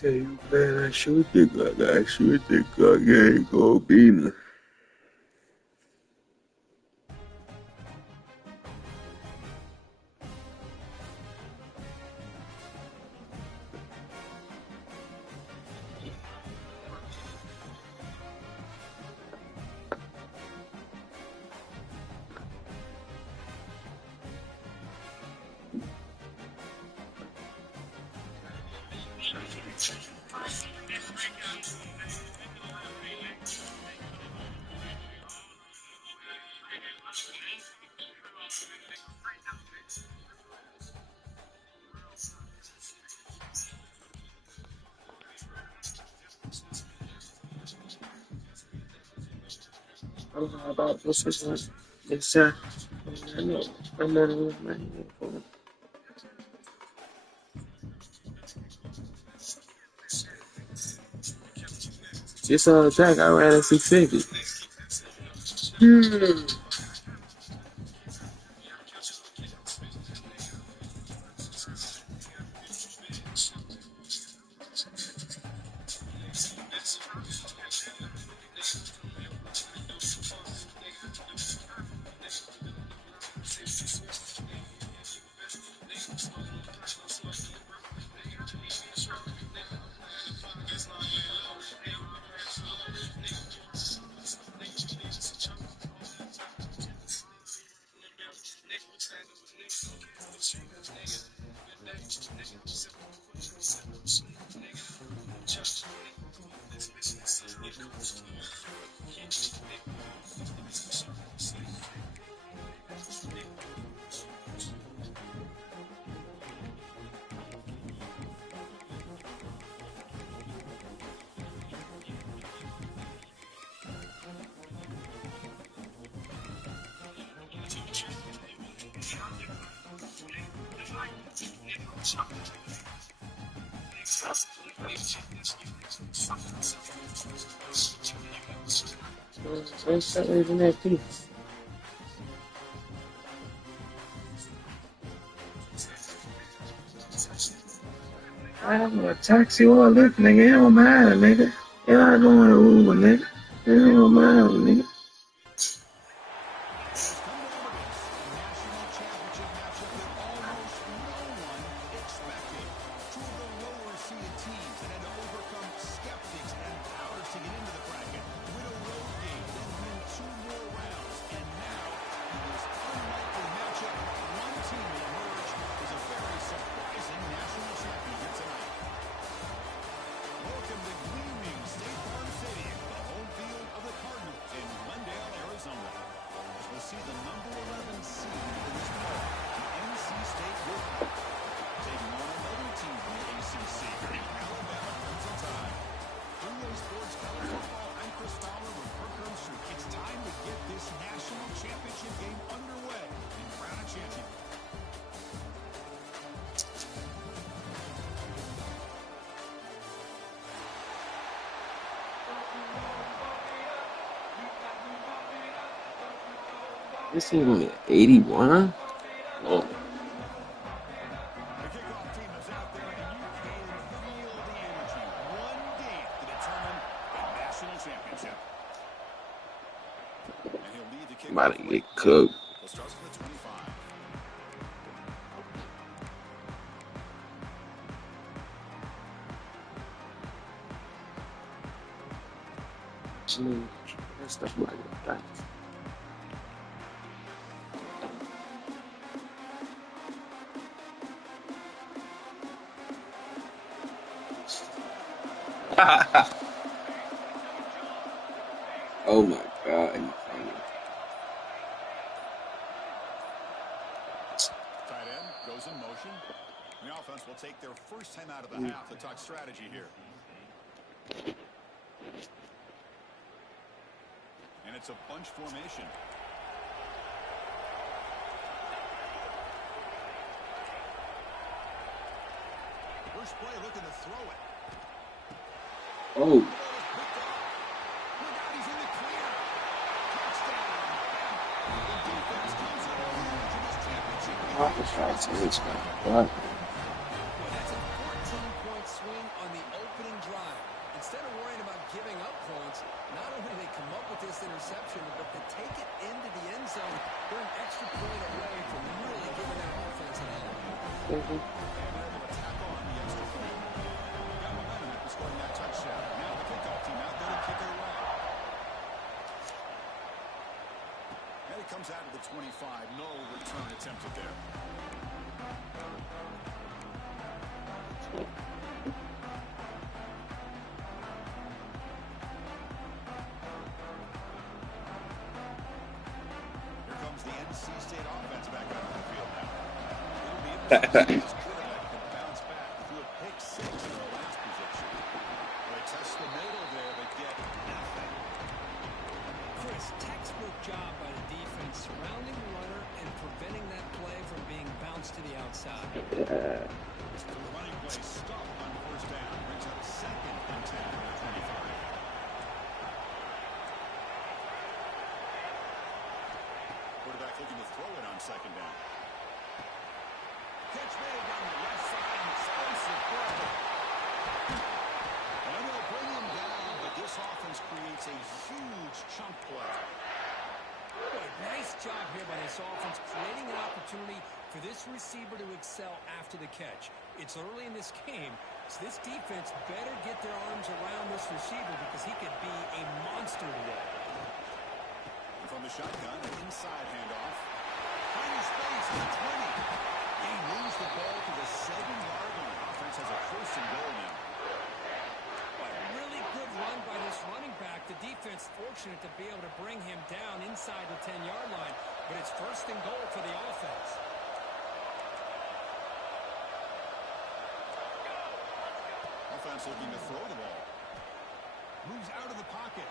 Tell you, man, I sure think I ain't gonna be me. I don't know about this one. Yes, sir. I know. I'm on the man. Just Jack, I ran at 650. What's that even that piece? I'm a taxi or a lift, nigga. It don't matter, nigga. It not going to Uber, nigga. It don't matter, nigga. This is only 81? Oh. I'm about to get cooked. That stuff like that. Oh my god, he's funny. Tight end goes in motion. The offense will take their first time out of the half to talk strategy here. And it's a bunch formation. First play looking to throw it. Oh. What the fuck is this guy? What? That's a 14-point swing on the opening Mhm. And they're able to tackle on the extra point. Got momentum after scoring that touchdown. Now the kickoff team out there to kick it away. And it comes out to the 25. No return attempted there. Here comes the NC State offense back out on the field now. It'll be interesting to see if this quarterback can bounce back. He threw a pick 6 in the last possession. They test the middle there, but get nothing. Chris, textbook job by the defense surrounding the runner and preventing that play from being bounced to the outside. Yeah. So the running play stopped on first down. Brings up 2nd and 10 from the 25. Quarterback looking to throw it on 2nd down. Catch made down the left side. Explosive play. And they'll bring him down, but this offense creates a huge chunk play. Boy, nice job here by this offense, creating an opportunity for this receiver to excel after the catch. It's early in this game, so this defense better get their arms around this receiver because he could be a monster today. And from the shotgun, an inside handoff. Finding space at the 20. He moves the ball to the 7-yard line. Offense has a 1st and goal now. A really good run by this running back. The defense fortunate to be able to bring him down inside the 10-yard line, but it's 1st and goal for the offense. Offense looking to throw the ball. Moves out of the pocket.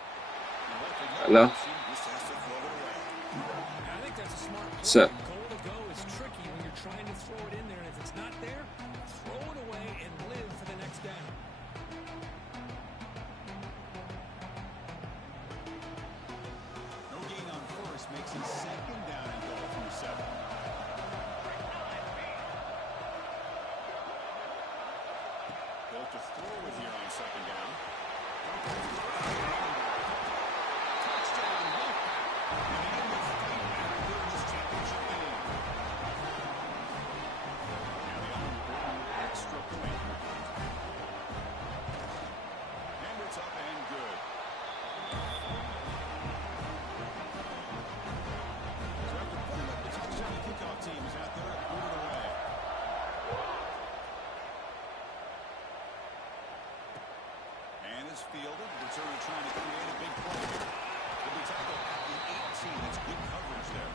Hello? Just has to throw it away. I think that's a smart play. So, Goal to go is tricky when you're trying to throw it in there, and if it's not there, throw it away and live for the next down. No gain on first makes it 2nd down and goal from the 7. Built to throw it here on 2nd down. Touchdown, Wolfpack. And in the fight back here in this championship game. Now the unimportant extra point. And it's up and good. So after putting up the touchdown, the kickoff team is out there to put it away. And it's fielded. The returner trying to create a big play here. He'll be tackled at the 18. That's good coverage there.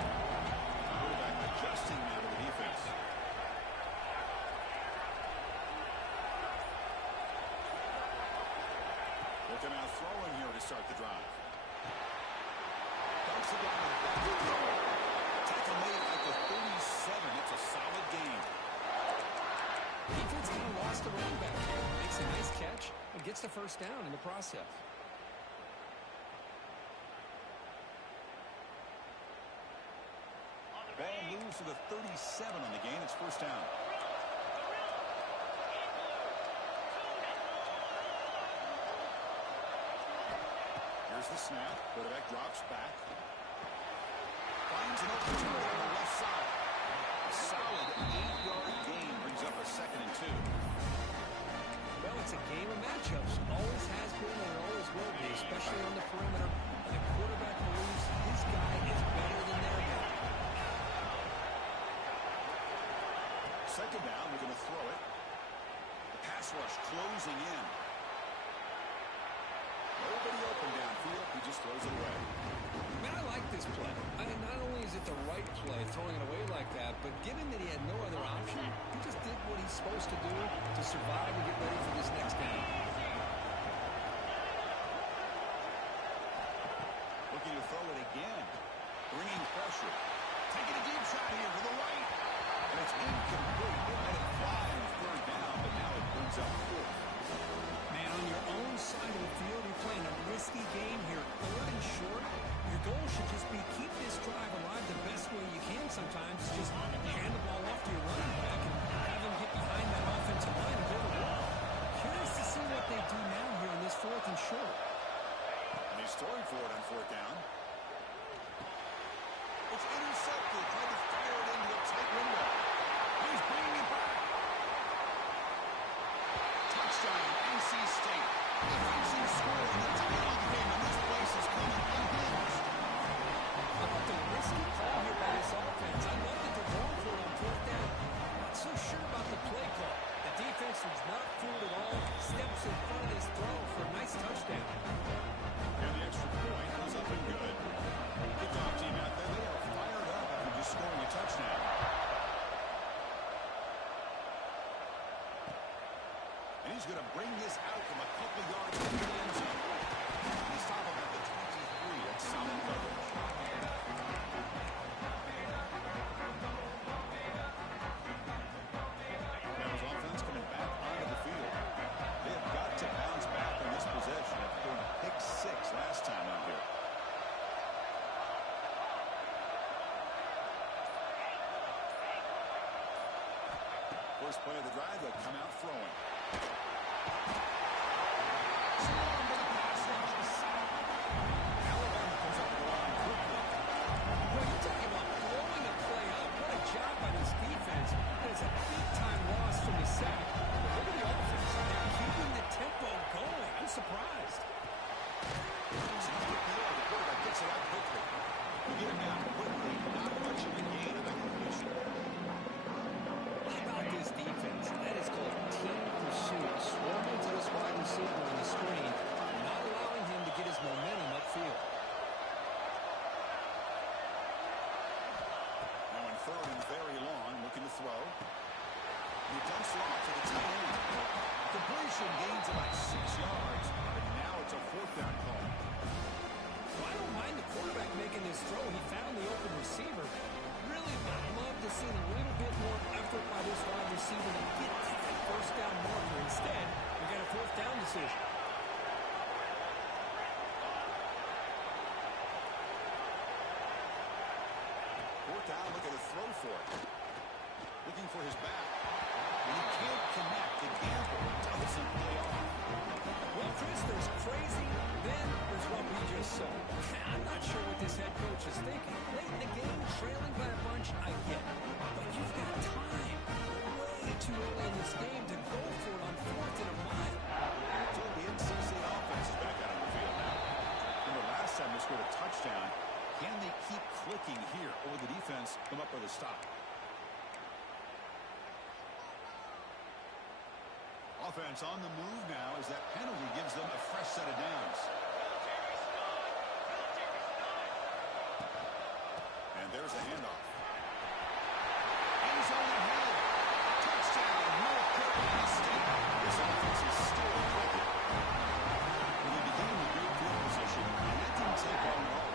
Quarterback adjusting now to the defense. Looking out throwing here to start the drive. Dumps it down to the back. Tackle made at the 37. It's a solid game. Defense kind of lost the running back here. Makes a nice catch and gets the 1st down in the process. Ball moves to the 37 on the gain. It's 1st down. Here's the snap. Quarterback drops back. Finds an open turn on the left side. A solid 8-yard gain brings up a 2nd and 2. Well, it's a game of matchups. Always has been and always will be, especially on the perimeter. And the quarterback believes his guy is better than their guy. 2nd down, we're going to throw it. The pass rush closing in. Nobody open downfield. He just throws it away. Man, I like this play. I mean, not only is it the right play, throwing it away like that, but given that he had no other option, he just did what he's supposed to do to survive and get ready for this next down. Looking to throw it again. Bringing pressure. Taking a deep shot here to the right. And it's incomplete. They let it fly on 3rd down, but now it brings up 4th. Man, on your own side of the field, you're playing a risky game here, 3rd and short. Your goal should just be keep this drive alive the best way you can sometimes. Just hand the ball off to your running back and have him get behind that offensive intercepted. Tried to fire it into a tight window. He's bringing it back. Touchdown, NC State. The Racing score in the title of the game, and this place is coming unhinged. How about the risky call here by this offense? I love that they're going for it on fourth down. Not so sure about the play call. The defense was not fooled at all. Steps in front of this throw for a nice touchdown. And the extra point was up and good. Kickoff team out there, they are fired up after just scoring a touchdown. And he's going to bring this out from a couple yards into the end zone. He's top of at the 23. That's solid coverage. Alabama's offense coming back onto the field. They have got to bounce back on this possession after throwing a pick six last time out here. First play of the drive, they'll come out throwing. Alabama comes up the line quickly. Well, you're talking about blowing a play up. What a job by this defense. That is a big-time loss from the sack. But look at the offense. They're keeping the tempo going. I'm surprised. The quarterback gets it out quickly. We get him down quickly. Not much of a gain of that completion. How about this defense? That is called team pursuit. Swarming to this wide receiver on the screen, not allowing him to get his momentum upfield. Now in third and very long, looking to throw. He dumps it off to the tight end. Completion gains about 6 yards, but now it's a fourth down call. Well, I don't mind the quarterback making this throw. He found the open receiver. Really, I'd love to see a little bit more effort by this wide receiver to get to that first down marker. Instead, we got a fourth down decision. Fourth down, look at a throw for it. Looking for his back. When he can't connect, the gamble doesn't pay off. Well, Chris, there's crazy, then there's what we just saw. I'm not sure what this head coach is thinking. Late in the game, trailing by a bunch, I get it. But you've got time. Way too early in this game to go for it on fourth and a mile. So the NC State offense is back out on the field now. Remember last time they scored a touchdown. Can they keep clicking here, or will the defense come up with a stop? Offense on the move now as that penalty gives them a fresh set of downs. And there's the handoff. End zone ahead. Touchdown, North Carolina State. This offense is still clicking. When they began with great field position, and that didn't take long at all.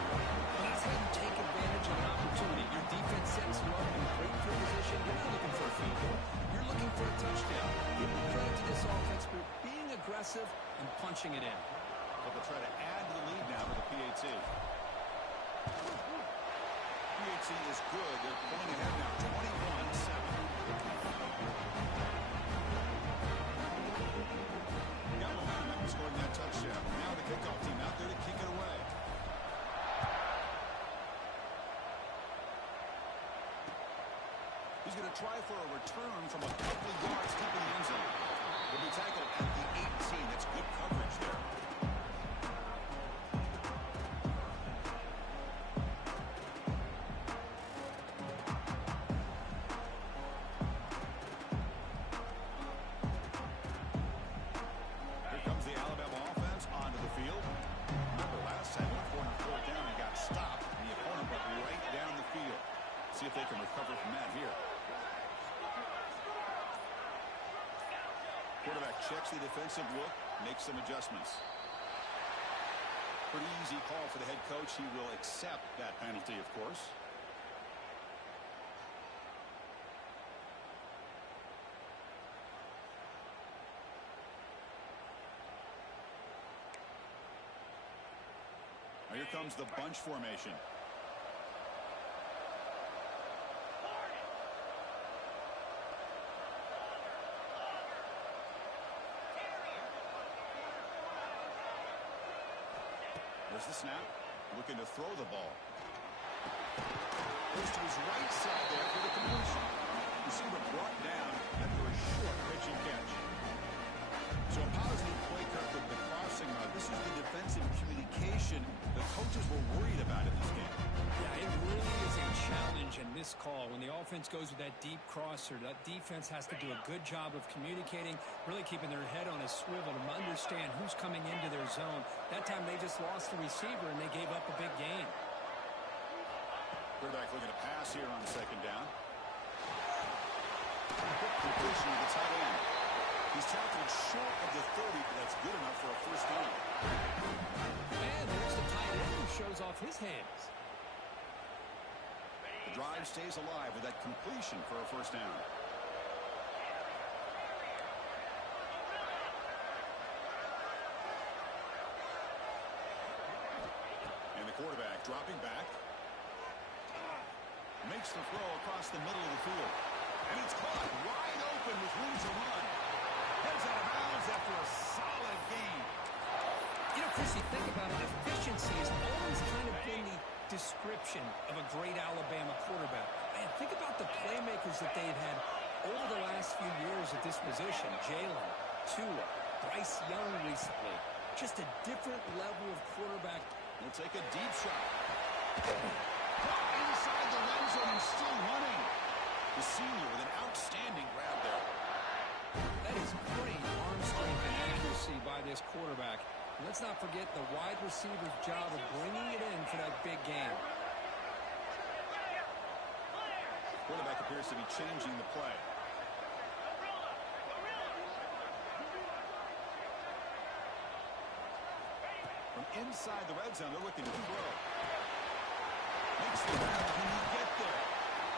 Well, that's how you take advantage of an opportunity. Your defense sets you up in great field position. You're not looking for a field goal. You're looking for a touchdown. Give the credit to this offense for being aggressive and punching it in. But they'll try to add to the lead now with the PAT. PAT is good. They're pulling ahead now, 21-7. Got momentum after scoring that touchdown. Now the kickoff team out there to kick it away. He's going to try for a return from a couple of yards deep in the end zone. He'll be tackled at the 18. That's good coverage there. Here comes the Alabama offense onto the field. Remember last time they went for fourth down and got stopped. And the opponent went right down the field. See if they can recover from that here. Quarterback checks the defensive look, makes some adjustments. Pretty easy call for the head coach. He will accept that penalty, of course. Now here comes the bunch formation. There's the snap. Looking to throw the ball. Goes to his right side there for the completion. Receiver brought down after a short pitching catch. So a positive play, Kirk, with the crossing route. This is the defensive communication the coaches were worried about in this game. Yeah, it really is a challenge in this call. When the offense goes with that deep crosser, that defense has to do a good job of communicating, really keeping their head on a swivel to understand who's coming into their zone. That time they just lost the receiver and they gave up a big gain. Quarterback looking to pass here on second down. Completion of the tight end. He's tackled short of the 30, but that's good enough for a first down. And there's the tight end who shows off his hands. The drive stays alive with that completion for a first down. And the quarterback dropping back. Makes the throw across the middle of the field. And it's caught wide open with room to run. Heads out of bounds after a solid gain. You know, Chris, you think about it, efficiency has always kind of been the description of a great Alabama quarterback. Man, think about the playmakers that they've had over the last few years at this position. Jalen, Tua, Bryce Young recently. Just a different level of quarterback. He'll take a deep shot. Inside the end zone and still running. The senior with an outstanding grab there. That is great arm strength and accuracy by this quarterback. And let's not forget the wide receiver's job of bringing it in for that big game. Quarterback appears to be changing the play. From inside the red zone, they're looking to throw. Makes the grab. Can he get there?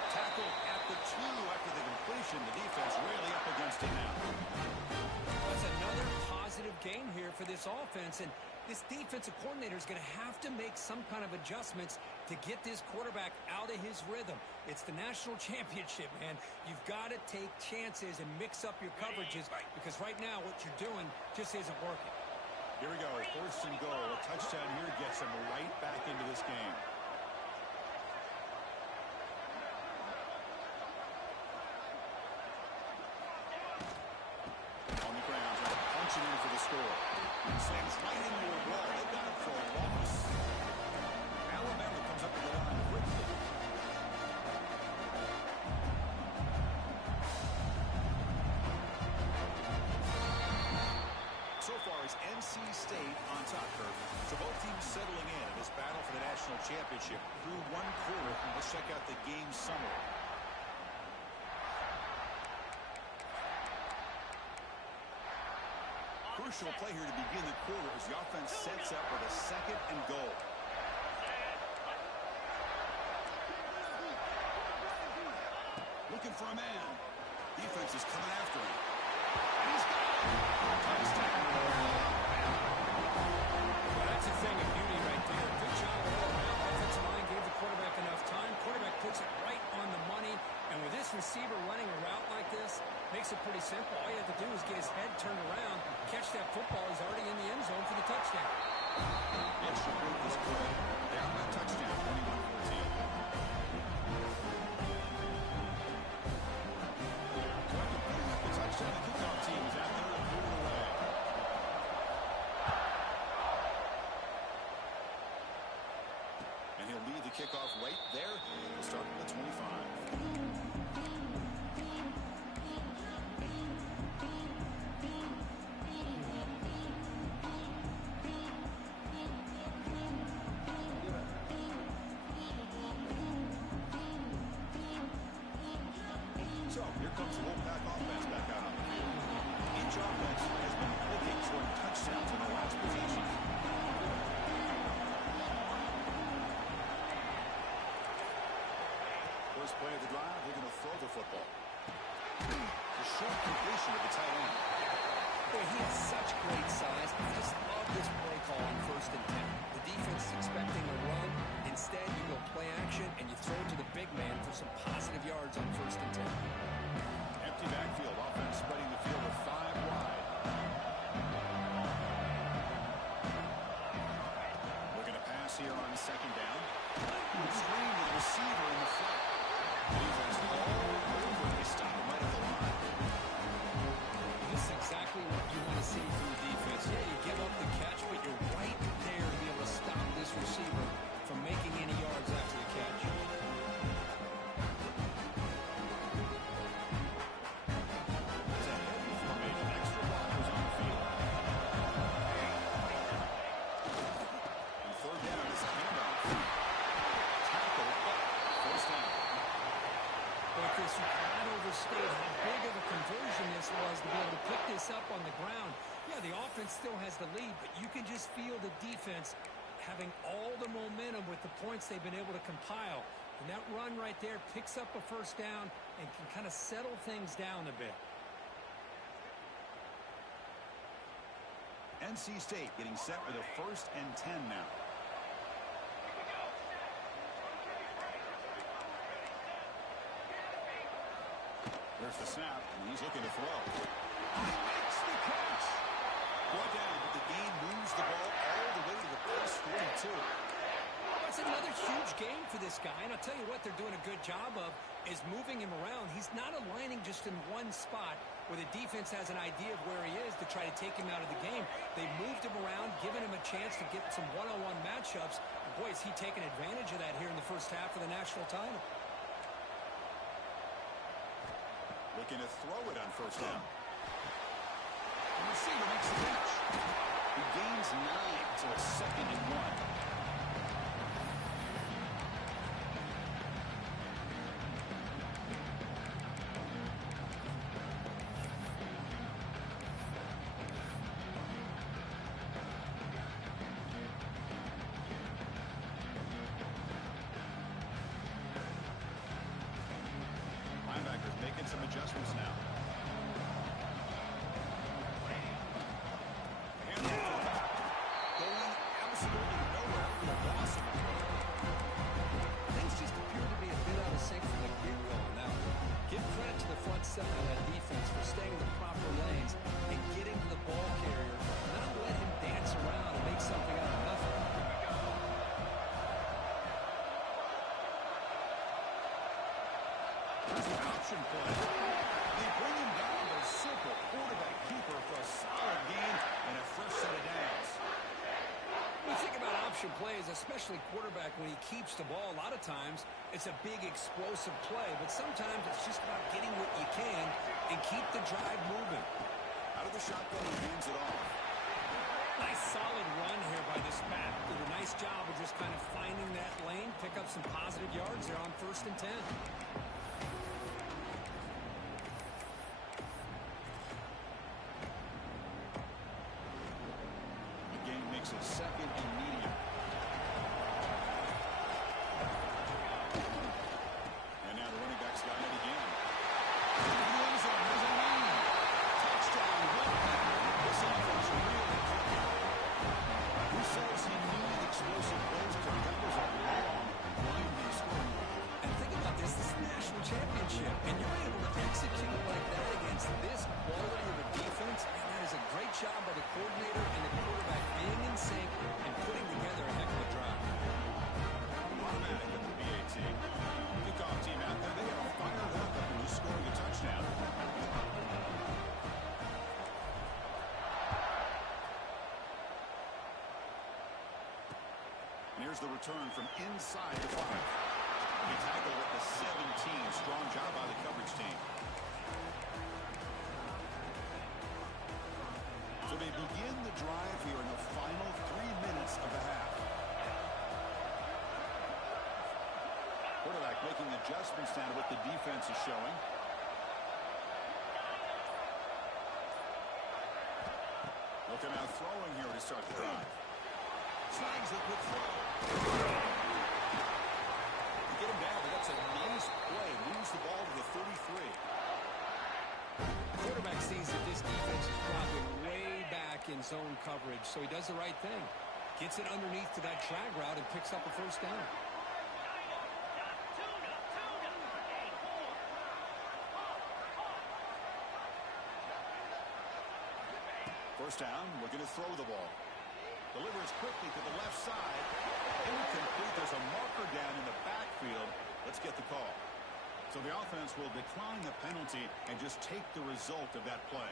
Tackled at the 2 after the completion. The defense really up against it now. That's another positive gain here for this offense, and this defensive coordinator is going to have to make some kind of adjustments to get this quarterback out of his rhythm. It's the national championship, man. You've got to take chances and mix up your coverages because right now what you're doing just isn't working. Here we go. First and goal. A touchdown here gets them right back into this game. In for the score. Slams right into a wall. They've got it for a loss. Alabama comes up with the line quickly. So far, it's NC State on top, Kirk. So both teams settling in this battle for the national championship through one quarter. Let's check out the game summary. Crucial play here to begin the quarter as the offense sets up with a second and goal. Looking for a man. Defense is coming after him. And he's got it. Touchdown. Well, that's a thing of beauty right there. Good job all around. Offensive line gave the quarterback enough time. Quarterback puts it right on the money. And with this receiver running a route like this, makes it pretty simple. All you have to do is get his head turned around, catch that football. He's already in the end zone for the touchdown. Extra point this play. Down by touchdown, 21-14. So after putting up the touchdown, the kickoff team is out there and moving away. And he'll lead the kickoff right there. We'll start at the 25. So here comes the Wolfpack offense back out on the field. Each offense has been looking for touchdowns in the last possession. First play of the drive, they're going to throw the football. The short completion of the tight end. Boy, he has such great size. I just love this play call on 1st and 10. The defense is expecting a run. Instead, you go play action, and you throw it to the big man for some positive yards on 1st and 10. Empty backfield. Offense spreading the field with 5 wide. We're going to pass here on 2nd down. Screen with the receiver in the flat. Boy, Chris, you cannot overstate how big of a conversion this was to be able to pick this up on the ground. Yeah, the offense still has the lead, but you can just feel the defense having all the momentum with the points they've been able to compile. And that run right there picks up a first down and can kind of settle things down a bit. NC State getting set with a 1st and 10 now. There's the snap, and he's looking to throw. He makes the catch. Brought down, but the game moves the ball all the way to the plus 42. That's another huge game for this guy, and I'll tell you what they're doing a good job of is moving him around. He's not aligning just in one spot where the defense has an idea of where he is to try to take him out of the game. They moved him around, giving him a chance to get some one-on-one matchups. And boy, is he taking advantage of that here in the first half of the national title. Looking to throw it on first down. The receiver makes the catch. He gains 9, so it's 2nd and 1. Linebackers making some adjustments now. Going absolutely nowhere for the loss of the play. Things just appear to be a bit out of sync from the get-go on that one. Give credit to the front seven of that defense for staying in the proper lanes and getting to the ball carrier, not let him dance around and make something out of nothing. Option play. They bring him down to a simple quarterback keeper for a solid gain and a fresh set of downs. When you think about option plays, especially quarterback, when he keeps the ball, a lot of times it's a big explosive play, but sometimes it's just about getting what you can and keep the drive moving. Out of the shotgun, he hands it off. Nice solid run here by this back. Did a nice job of just kind of finding that lane, pick up some positive yards there on 1st and 10. Makes it 2nd and medium. And now the running back's got it again. Touchdown. This offense really clicking. Who says he needed explosive plays? That was a long, winding scoring drive. And think about this. This is the national championship, and you're able to execute like that against this quality of a defense, and that is a great job by the coordinator and the quarterback being in sync and putting together a heck of a drive. Automatic at the BAT. Kickoff team out there. They are fired up after just scoring a touchdown. And here's the return from inside the 5. He tackled at the 17. Strong job by the coverage team. So they begin the drive here in the final 3 minutes of the half. Quarterback making adjustments down to what the defense is showing. Looking out throwing here to start the drive. Snags the quick throw. To get him down, but that's a nice play. Moves the ball to the 33. Quarterback sees that this defense is dropping way back in zone coverage, so he does the right thing. Gets it underneath to that drag route and picks up a first down. First down, looking to throw the ball. Delivers quickly to the left side. Incomplete. There's a marker down in the backfield. Let's get the call. So the offense will decline the penalty and just take the result of that play.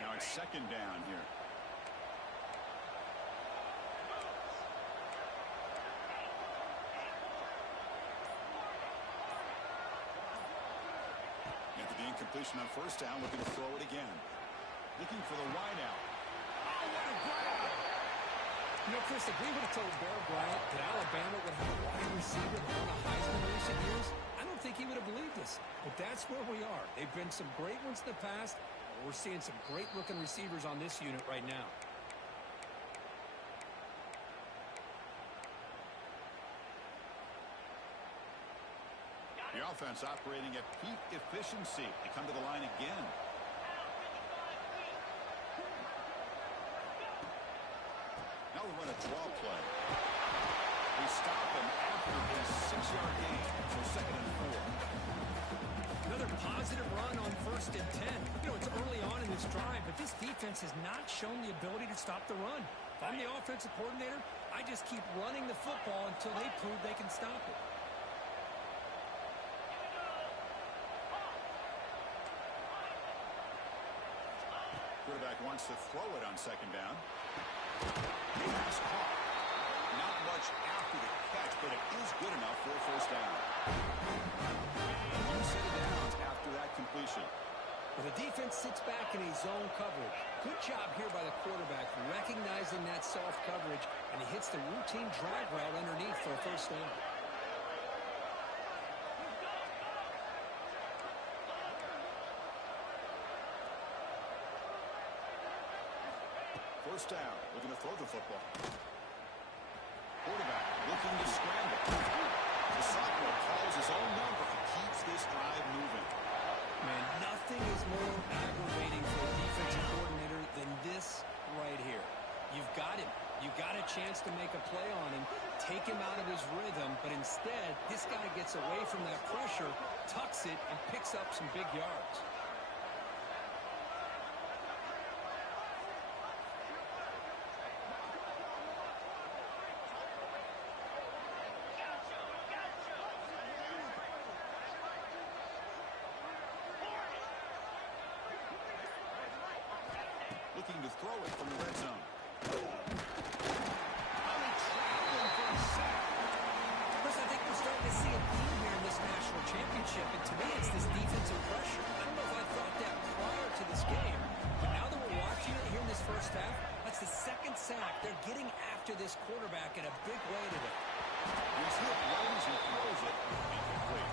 Now it's 2nd down here. After the incompletion on first down, looking to throw it again. Looking for the wide out. Oh, what a grab! You know, Chris, if we would have told Bear Bryant that Alabama would have a wide receiver that won a Heisman in recent years, I don't think he would have believed us. But that's where we are. They've been some great ones in the past. We're seeing some great looking receivers on this unit right now. The offense operating at peak efficiency. They come to the line again. Now we run a draw play. We stop him after a 6-yard gain. So 2nd and 4. Another positive run on 1st and 10. You know, it's early on in this drive, but this defense has not shown the ability to stop the run. If I'm the offensive coordinator, I just keep running the football until they prove they can stop it. Quarterback wants to throw it on 2nd down. Pass caught. Not much after the catch, but it is good enough for a 1st down. 1 set of downs after that completion. Well, the defense sits back in a zone coverage. Good job here by the quarterback recognizing that soft coverage, and he hits the routine drag route underneath for a 1st down. 1st down, looking to throw the football. Quarterback looking to scramble. DeSacco calls his own number and keeps this drive moving. Man, nothing is more aggravating for a defensive coordinator than this right here. You've got him. You've got a chance to make a play on him, take him out of his rhythm, but instead, this guy gets away from that pressure, tucks it, and picks up some big yards. Looking to throw it from the red zone. Chris, I think we're starting to see a theme here in this national championship, and to me, it's this defensive pressure. I don't know if I thought that prior to this game, but now that we're watching it here in this 1st half, that's the 2nd sack. They're getting after this quarterback in a big way today. He's hit right as he throws it. Incomplete.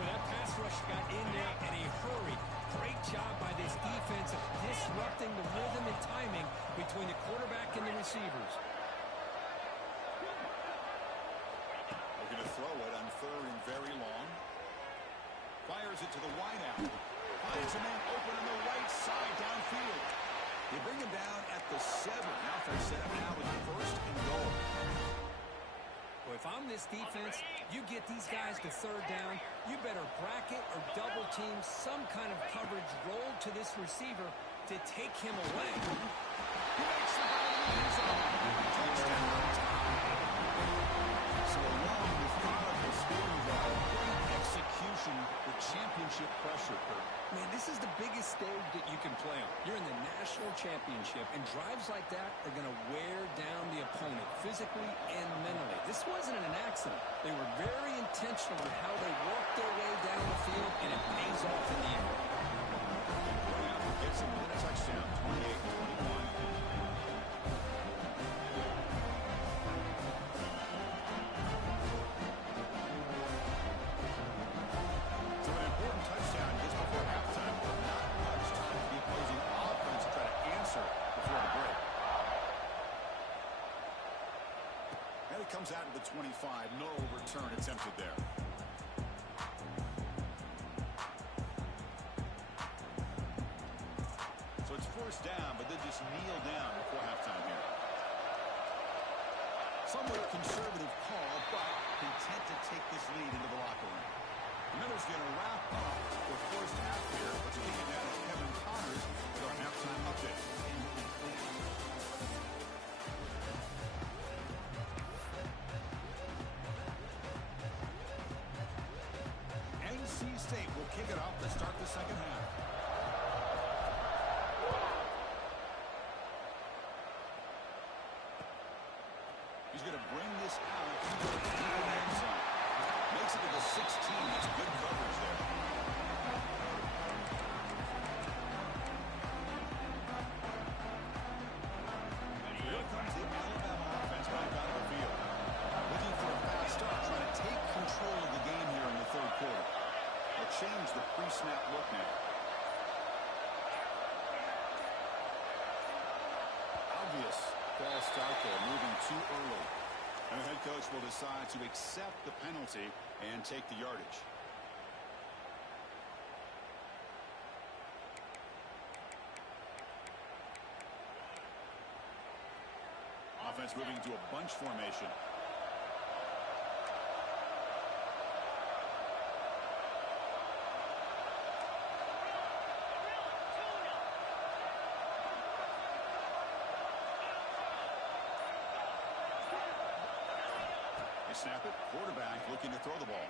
Well, that pass rush got in there in a hurry. Great job by this defense of disrupting the rhythm and timing between the quarterback and the receivers. Looking to throw it on 3rd and very long. Fires it to the wideout. Finds a man open on the right side downfield. They bring him down at the 7. Now they're set up now with 1st and goal. Well, if I'm this defense, you get these guys to 3rd down, you better bracket or double team some kind of coverage rolled to this receiver to take him away. He makes the ball in the end zone. Touchdown. So a long, methodical scoring drive. Great execution with championship pressure, Kurt. Man, this is the biggest stage that you can play on. You're in the national championship, and drives like that are going to wear down the opponent physically and mentally. This wasn't an accident. They were very intentional in how they worked their way down the field, and it pays off in the end. Gets him with a touchdown, 28-21. So an important touchdown just before halftime, but not much time for the opposing offense to try to answer before the break. And it comes out to the 25. No return attempted there. So it's 1st down, but they just kneel down before halftime here. Somewhat conservative call, but content to take this lead into the locker room. The Miller's going to wrap up the 1st half here. Let's kick it down to Kevin Connors with our halftime update. NC State will kick it off to start the 2nd half. He's going to bring this out into the end zone. Makes it to the 16. That's good coverage there. Here comes the Alabama obvious false start there, moving too early. And the head coach will decide to accept the penalty and take the yardage. Offense moving to a bunch formation. They snap it. Quarterback looking to throw the ball.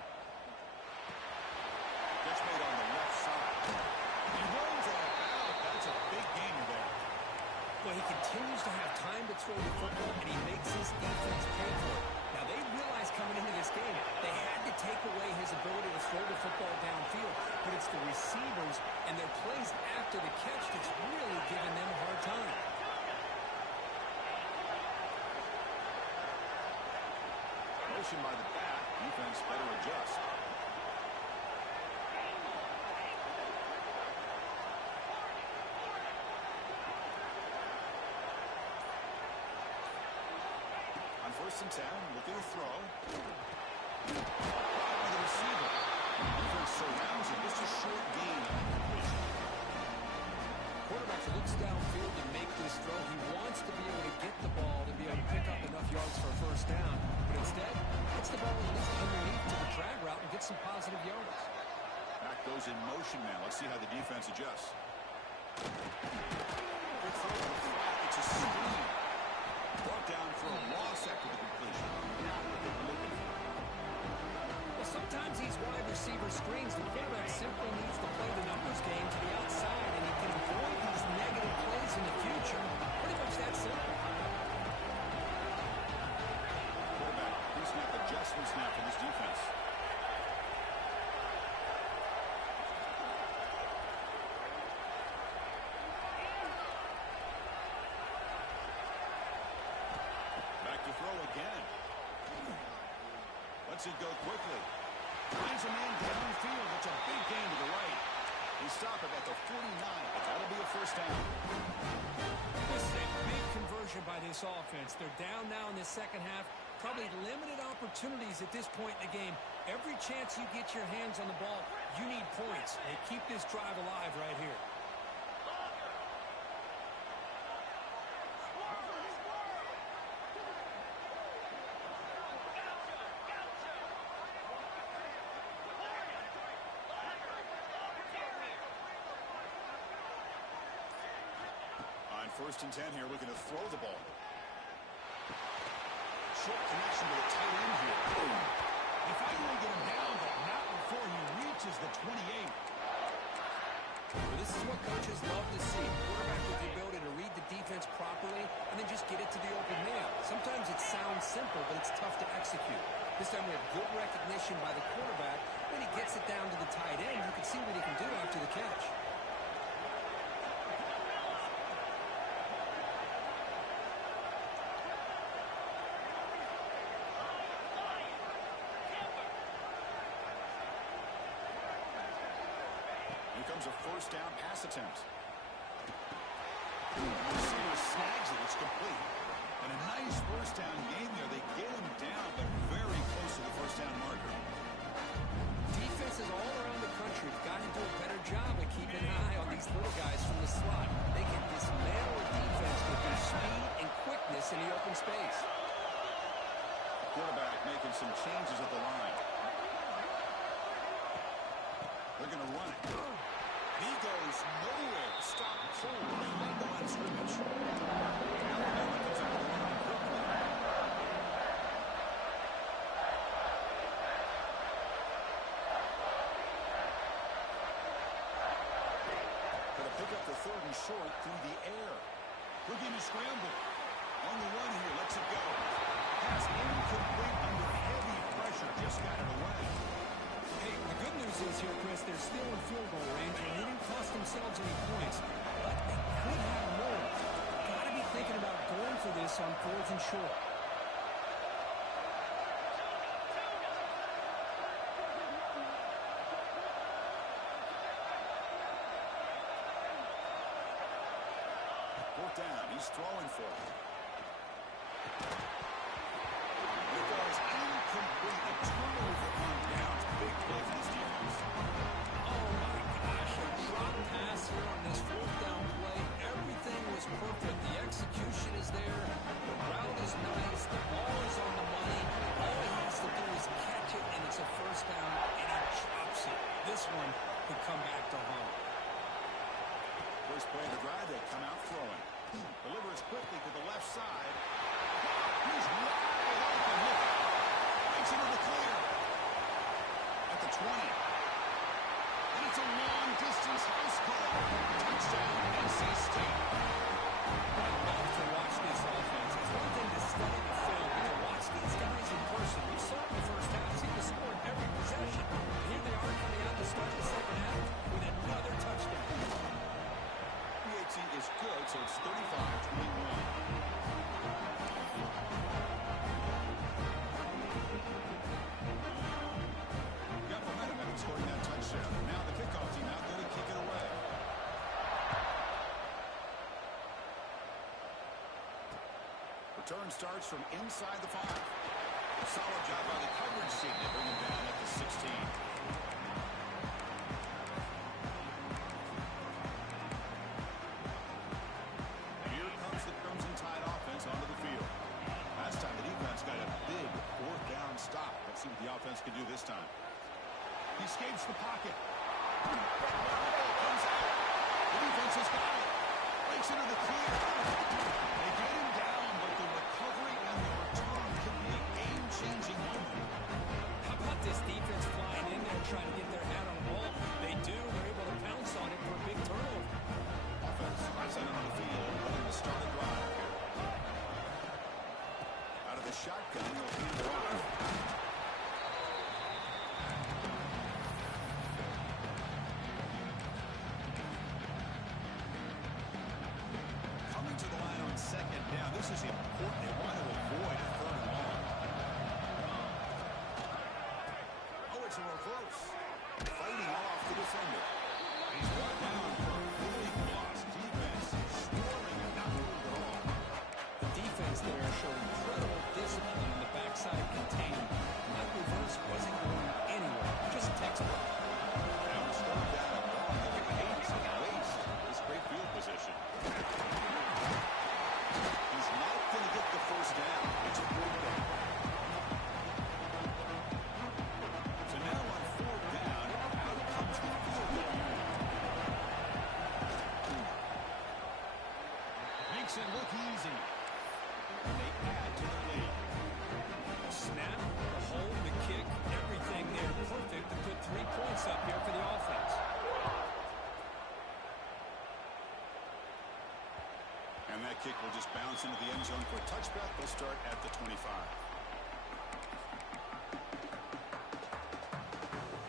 Gets made on the left side. He runs out. That's a big gain there. Well, he continues to have time to throw the football, and he makes his defense pay for it. Now, they realized coming into this game they had to take away his ability to throw the football downfield, but it's the receivers and their plays after the catch that's really giving them a hard time. Motion by the back. Defense better adjust. On 1st and 10, looking to throw. By the receiver. Defense surrounds him. Just a short gain on the completion. Quarterback looks downfield to make this throw. He wants to be able to get the ball to be able to pick up enough yards for a first down, but instead, gets the ball at least underneath to the drag route and gets some positive yards. Back goes in motion now. Let's see how the defense adjusts. Good throw to the flat. It's a screen. Brought down for a loss after the completion. Not what they were looking for. Well, sometimes these wide receiver screens, the quarterback simply needs to play the numbers game to the outside, and he can avoid these negative plays in the future. Pretty much that simple. Quarterback, pre-snap adjustments now for this defense. Back to throw again. Lets it go quickly. Finds a man downfield. It's a big gain to the right. He stopped it at the 49, but that'll be a first down. This is a big conversion by this offense. They're down now in the second half. Probably limited opportunities at this point in the game. Every chance you get your hands on the ball, you need points. They keep this drive alive right here. On 1st and 10 here, looking to throw the ball. Short connection to the tight end here. They finally get him down, but not before he reaches the 28. Well, this is what coaches love to see. Quarterback with the ability to read the defense properly and then just get it to the open man. Sometimes it sounds simple, but it's tough to execute. This time we have good recognition by the quarterback. When he gets it down to the tight end, you can see what he can do after the catch. Here comes a first down pass attempt. The receiver snags it. It's complete. And a nice first down game there. They get him down, but very close to the first down marker. Defenses all around the country have got to do a better job of keeping an eye on these little guys from the slot. They can dismantle a defense with their speed and quickness in the open space. Quarterback making some changes at the line. They're going to run it. He goes nowhere. Stop cold behind the line of scrimmage. Alabama comes out of the line quickly. Going to pick up the 3rd and short through the air. Looking to scramble. On the run here, lets it go. Pass incomplete under heavy pressure. Just got it away. Hey, the good news is here, Chris, they're still in field goal range, and they didn't cost themselves any points, but they could have more. Got to be thinking about going for this on 4th and short. brought down. He's throwing for it. It goes incomplete. A turnover on downs. Big play for this defense. Oh, my gosh. A drop pass here on this fourth down play. Everything was perfect. The execution is there. The route is nice. The ball is on the money. All he has to do is catch it, and it's a first down, and he drops it. This one could come back to haunt. First play of the drive, they come out throwing. Delivers quickly to the left side. He's wide open. Makes it to the clear. At the 20. And it's a long-distance house call. Touchdown, NC State. I love to watch this offense. It's one thing to study the film, but to watch these guys in person. We saw in the first half, see the score in every possession. And here they are coming out to start the second half with another touchdown. PAT is good, so it's 35-21. Got momentum after scoring that touchdown. Now the kickoff team out there to kick it away. Return starts from inside the 5. A solid job by the coverage team. They bring him down at the 16. Onto the field. Last time the defense got a big fourth down stop. Let's see what the offense can do this time. He escapes the pocket. Comes out. The defense has got it. Breaks into the clear. They get him down, but the recovery and the return could be a game-changing moment. How about this defense flying in there trying to get their hat on the ball? They do. They're able to pounce on it for a big turnover. Offense slides out on the field, ready to start a drive. Out of the shotgun, he'll hand it off. Coming to the line on second down. This is important. They want to avoid a third and long. Oh, it's a reverse. Fighting off the defender. He's brought down for a big loss. Defense storming and not moving at all. The defense there showed incredible discipline on the backside contained. That reverse wasn't going anywhere. Just textbook. Now it's third down and long. The pace and waste this great field position. He's not going to get the first down. It's a fourth down. So now on fourth down, out comes the field goal. Makes it look easy. And they add to the lead. The snap, the hold, the kick, everything there perfect to put 3 points up here for the offense. And that kick will just bounce into the end zone for a touchback. They'll start at the 25.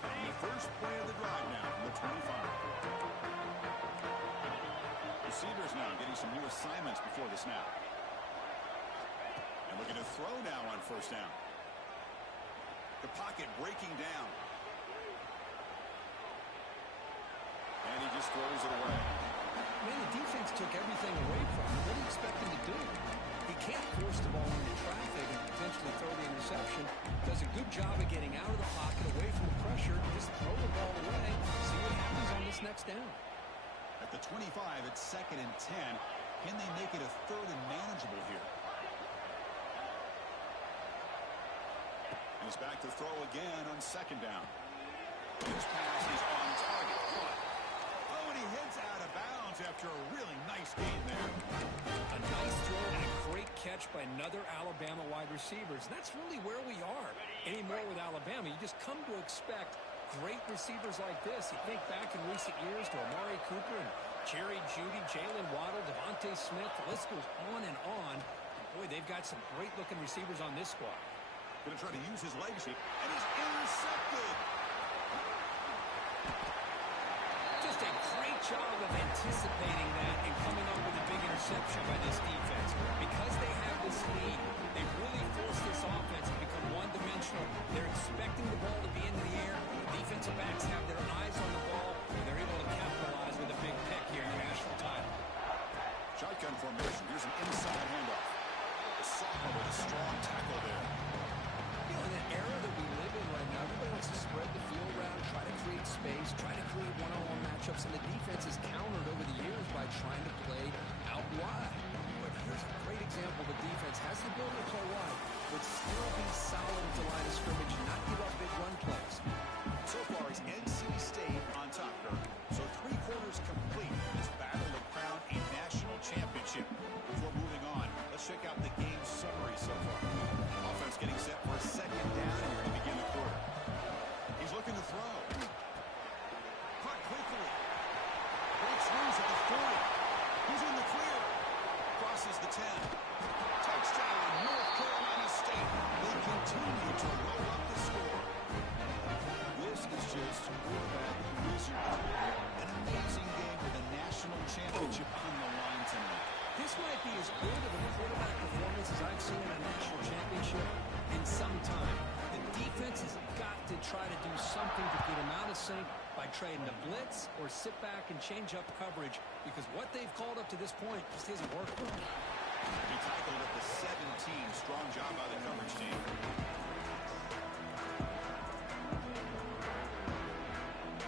And the first play of the drive now from the 25. Receivers now getting some new assignments before the snap. And looking to throw now on first down. The pocket breaking down. And he just throws it away. Man, the defense took everything away from him. What do you expect him to do? He can't force the ball into traffic and potentially throw the interception. Does a good job of getting out of the pocket, away from the pressure. Just throw the ball away. See what happens on this next down. At the 25, it's 2nd and 10. Can they make it a third and manageable here? And he's back to throw again on second down. His pass is on target. Oh, and he heads out of bounds after a really nice game there. A nice throw and a great catch by another Alabama wide receivers. That's really where we are anymore with Alabama. You just come to expect great receivers like this. You think back in recent years to Amari Cooper and Jerry Jeudy, Jalen Waddle, Devontae Smith. The list goes on and on. Boy, they've got some great-looking receivers on this squad. Going to try to use his legacy, and he's intercepted. Just a great job of anticipating that and coming up with a big interception by this defense. Because they have this lead, they really force this offense to become one-dimensional. They're expecting the ball to be in the air. The defensive backs have their eyes on the ball, and they're able to capitalize with a big pick here in the national title. Shotgun formation. quarterbacks, and the defense has countered over the years by trying to play out wide. But here's a great example. The defense has the ability to play wide, but still be solid at the line of scrimmage and not give up big run plays. So far, it's NC State on top, Kirk. So 3 quarters complete. This battle to crown a national championship. Before moving on, let's check out the game summary so far. Offense getting set for a second down here to begin the quarter. He's looking to throw. Caught quickly. Breaks loose at the 40. He's in the clear. Crosses the 10. Touchdown, North Carolina State. They continue to roll up the score. This is just quarterback wizardry. An amazing game with a national championship on the line tonight. This might be as good of a quarterback performance as I've seen in a national championship in some time. The defense has got to try to do something to get him out of sync by trading a blitz or sit back and change up coverage, because what they've called up to this point just isn't working. He tackled at the 17. Strong job by the coverage team.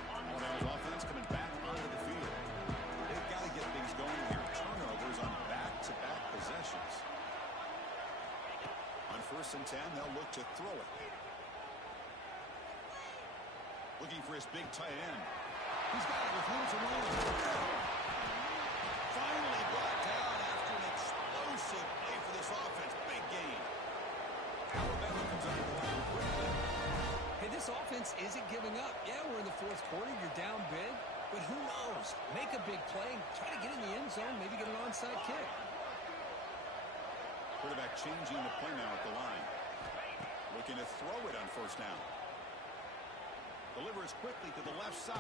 Alabama's offense coming back onto the field. They've got to get things going here. Turnovers on back-to-back possessions. On 1st and 10, they'll look to throw it. Looking for his big tight end. He's got it with room to run. Finally brought down after an explosive play for this offense. Big game. Alabama comes up with the line quickly. Hey, this offense isn't giving up. Yeah, we're in the 4th quarter. You're down big. But who knows? Make a big play. Try to get in the end zone. Maybe get an onside kick. Quarterback changing the play now at the line. Looking to throw it on 1st down. Delivers quickly to the left side.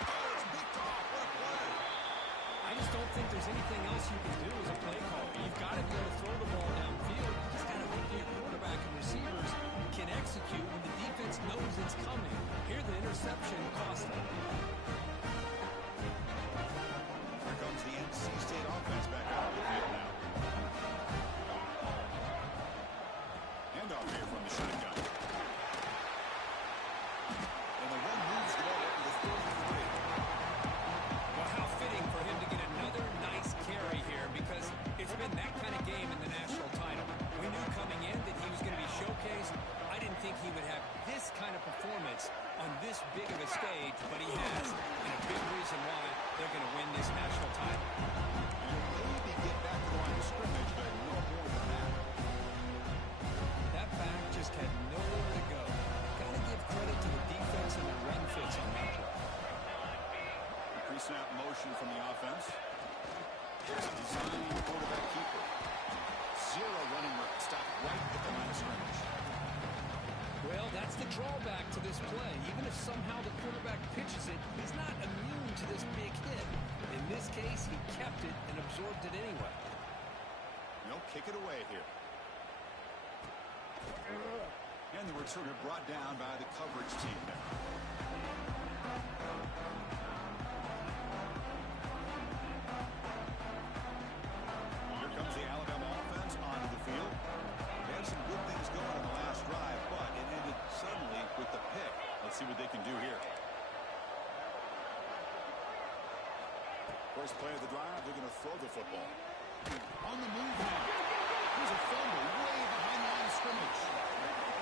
Oh, it's picked off. What a play. I just don't think there's anything else you can do as a play caller. You've got to be able to throw the ball downfield. You just got to hope your quarterback and receivers can execute when the defense knows it's coming. Here, the interception cost them. Here comes the NC State offense back out of the field now. Handoff here from the shotgun. And the run moves the ball up to the 33. Well, how fitting for him to get another nice carry here, because it's been that kind of game in the national title. We knew coming in that he was going to be showcased. I didn't think he would have this kind of performance on this big of a stage, but he has, and a big reason why they're going to win this national title. Maybe get back to the line of scrimmage, but no more than that. That back just had nowhere to go. Got to give credit to the defense and the run fits on that play. Pre-snap motion from the offense. Here's a design quarterback keeper. 0 running room. Stop right at the line of scrimmage. Well, that's the drawback to this play. Even if somehow the quarterback pitches it, he's not immune to this big hit. In this case, he kept it and absorbed it anyway. No, kick it away here. And the returner brought down by the coverage team there. Here comes the Alabama offense onto the field. They had some good things going on the last drive, but it ended suddenly with the pick. Let's see what they can do here. First play of the drive, they're going to throw the football. On the move now. Here's a fumble way behind the line of scrimmage.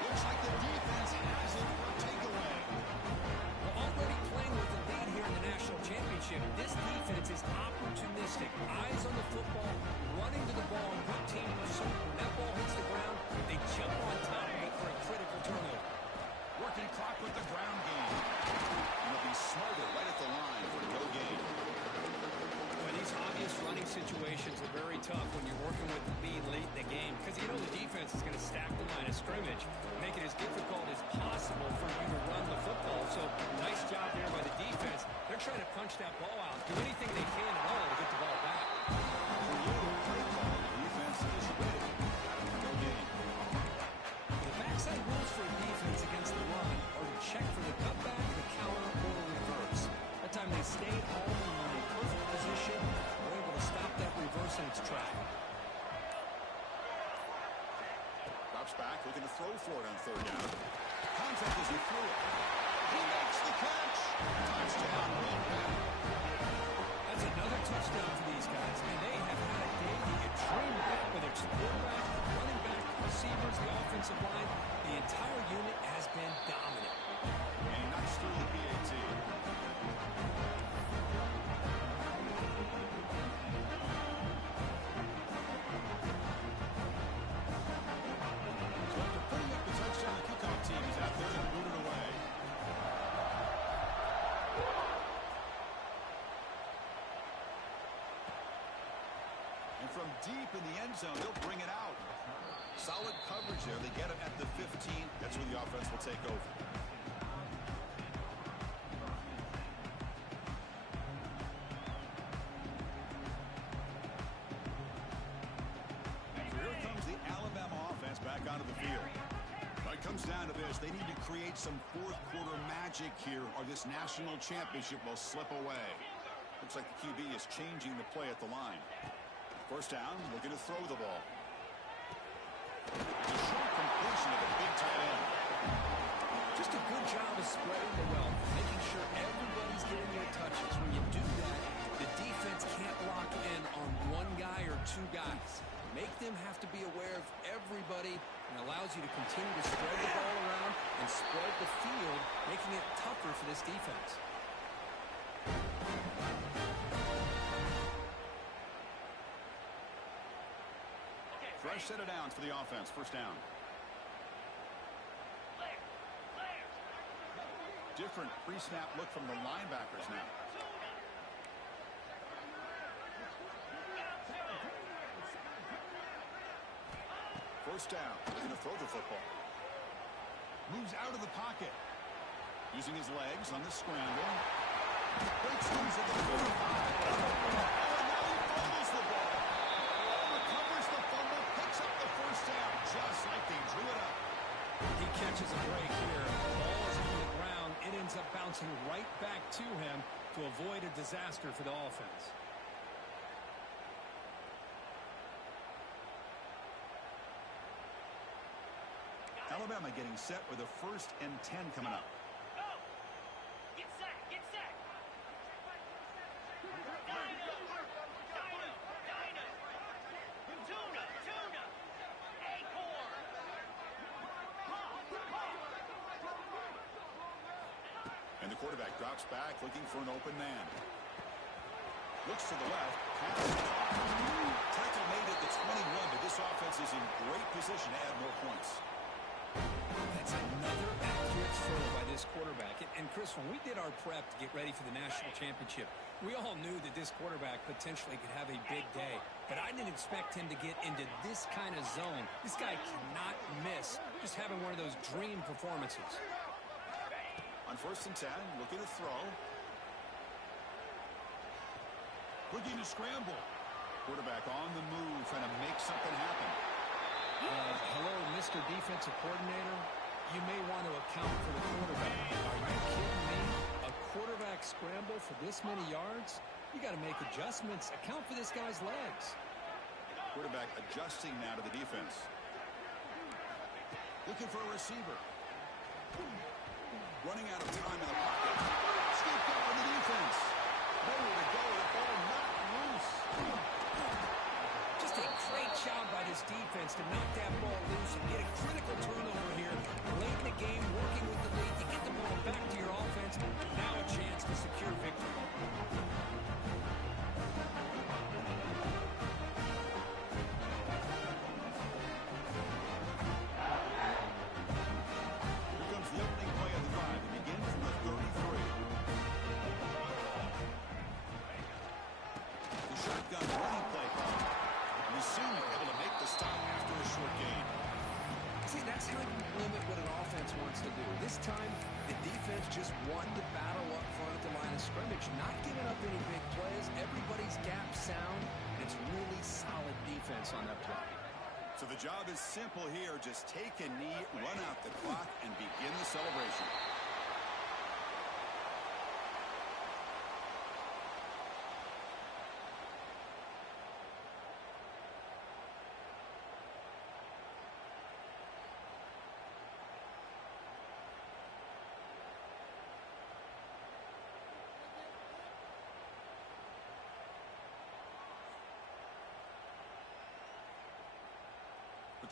Looks like the defense has it for a takeaway. Well, already playing with the lead here in the national championship, this defense is opportunistic. Eyes on the football, running to the ball in good team pursuit. When that ball hits the ground, they jump on top for a critical turnover. Working clock with the ground game. And they'll be smarter right at the line for no gain. Well, these obvious running situations are very tough when you're working with the lead late in the game, because you know the defense is going to stack the line of scrimmage, make it as difficult as possible for you to run the football. So nice job there by the defense. They're trying to punch that ball out, do anything they can at all to get the ball back. Defense is ready. No gain. The backside rules for a defense against the run are to check for the cutback, the counter, or the reverse. That time they stayed home and were in perfect position, were able to stop that reverse in its track. drops back, looking to throw for it on third down. Contact as he threw it. He makes the catch. Touchdown, Will. That's another touchdown for these guys. And they have had a day that you dream about, whether it's the quarterback, running back, receivers, the offensive line. The entire unit has been dominant. And he knocks through the PAT. So after putting up the touchdown, the kickoff team is out there and booted away. And from deep in the end zone, they'll bring it out. Solid coverage there. They get it at the 15. That's where the offense will take over. So here comes the Alabama offense back onto the field. But it comes down to this. They need to create some fourth-quarter magic here, or this national championship will slip away. Looks like the QB is changing the play at the line. First down, looking to throw the ball. A short completion of the big tight end. Just a good job of spreading the wealth, making sure everybody's getting their touches. When you do that, the defense can't lock in on one guy or two guys. Make them have to be aware of everybody, and allows you to continue to spread the ball around and spread the field, making it tougher for this defense. Fresh set of downs for the offense. First down. Different pre-snap look from the linebackers now. First down. Going to throw the football. Moves out of the pocket. Using his legs on the scramble. Breaks loose at the 45. And now he fumbles the ball. Recovers the fumble. Picks up the first down. Just like they drew it up. He catches a break here. Ball is on the ground. It ends up bouncing right back to him to avoid a disaster for the offense. Alabama getting set with a 1st and 10 coming up. Go! Get set! Get set! Dino! Tuna! Tuna! Acorn! And the quarterback drops back, looking for an open man. Looks to the left. Pass. Tackle made at the 21, but this offense is in great position to add more points. That's another accurate throw by this quarterback. And Chris, when we did our prep to get ready for the national championship, we all knew that this quarterback potentially could have a big day. But I didn't expect him to get into this kind of zone. This guy cannot miss just having one of those dream performances. On 1st and 10, looking to throw. Looking to scramble. Quarterback on the move, trying to make something happen. Hello, Mr. Defensive Coordinator. You may want to account for the quarterback. Are you kidding me? A quarterback scramble for this many yards? You got to make adjustments. Account for this guy's legs. Quarterback adjusting now to the defense. Looking for a receiver. Running out of time in the pocket. Scooped up in the defense. Nowhere to go. The ball knocked loose. Just a great job by this defense to knock that ball loose and get a critical turnover here. Late in the game, working with the lead to get the ball back to your offense. Now a chance to secure victory. Here comes the opening play of the drive. It begins from the 33. The shotgun running play call. And he's soon able to make the stop after a short gain. See, that's how you limit what an offense wants to do. This time, the defense just won the battle up front at the line of scrimmage, not giving up any big plays. Everybody's gap sound. It's really solid defense on that play. So the job is simple here. Just take a knee, run out the clock, and begin the celebration.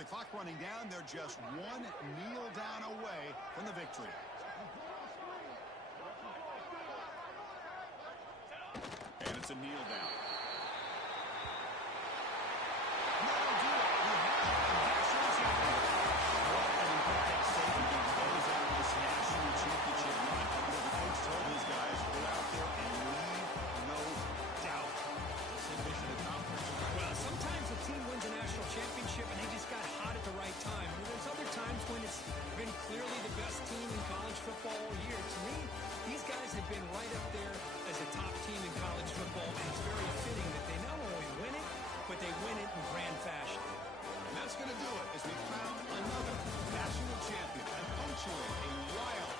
the clock running down, they're just one kneel down away from the victory. And it's a kneel down. That'll do it. We have a national champion. What an important statement to close out this national championship run. The coach told his guys, go out there and leave no doubt. It's mission accomplished. Well, sometimes a team wins a national championship and they just got hot at the right time. And there's other times when it's been clearly the best team in college football all year. To me, these guys have been right up there as a top team in college football, and it's very